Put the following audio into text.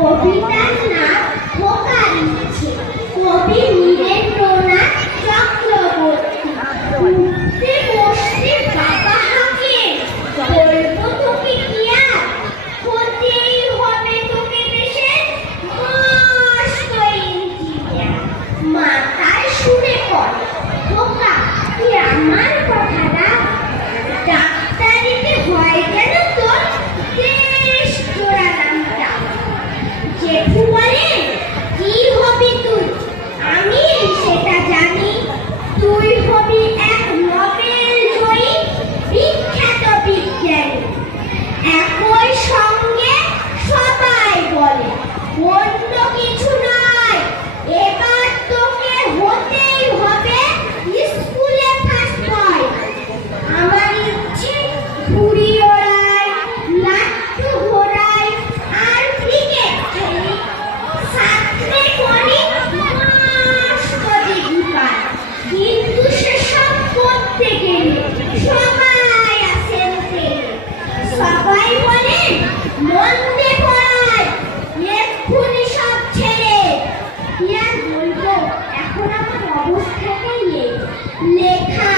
কবিতার নাম খোকার ইচ্ছে। কবি নীরেন্দ্রনাথ চক্রবর্তী। উঠতে বসতে বাবা হাঁকে, বলবো তোকে কি আর, হতেই হবে তোকে দেশের মস্ত ইঞ্জিনিয়ার। মাথায় সুরে পড়ে, খোকা তুই আমার কথা রাখ, ডাক্তারিতে হয় যেন তোর দেশ জোড়া নামটা। জেঠু বলে কি হবি তুই, আমি সেটা জানি, তুই হবি এক নোবেল জয়ী বিখ্যাত বিজ্ঞানী। একই সঙ্গে সবাই বলে অন্য কিছু নয়, এবার তোকে হতেই হবে স্কুলে ফার্স্ট বয়। আমার ইচ্ছে ঘুড়ি ওড়াই, লাট্টু ঘোরাই আর ক্রিকেট খেলি, সাথে করি মস্ত দিঘি পার। কিন্তু সেসব করতে গেলে সবাই আসেন ফেলে। সবাই বলে মন্দে পড়ায়, এক্ষুনি সব ছেড়ে। কি আর বলবো, এখন আমার অবস্থাটাই এই, লেখা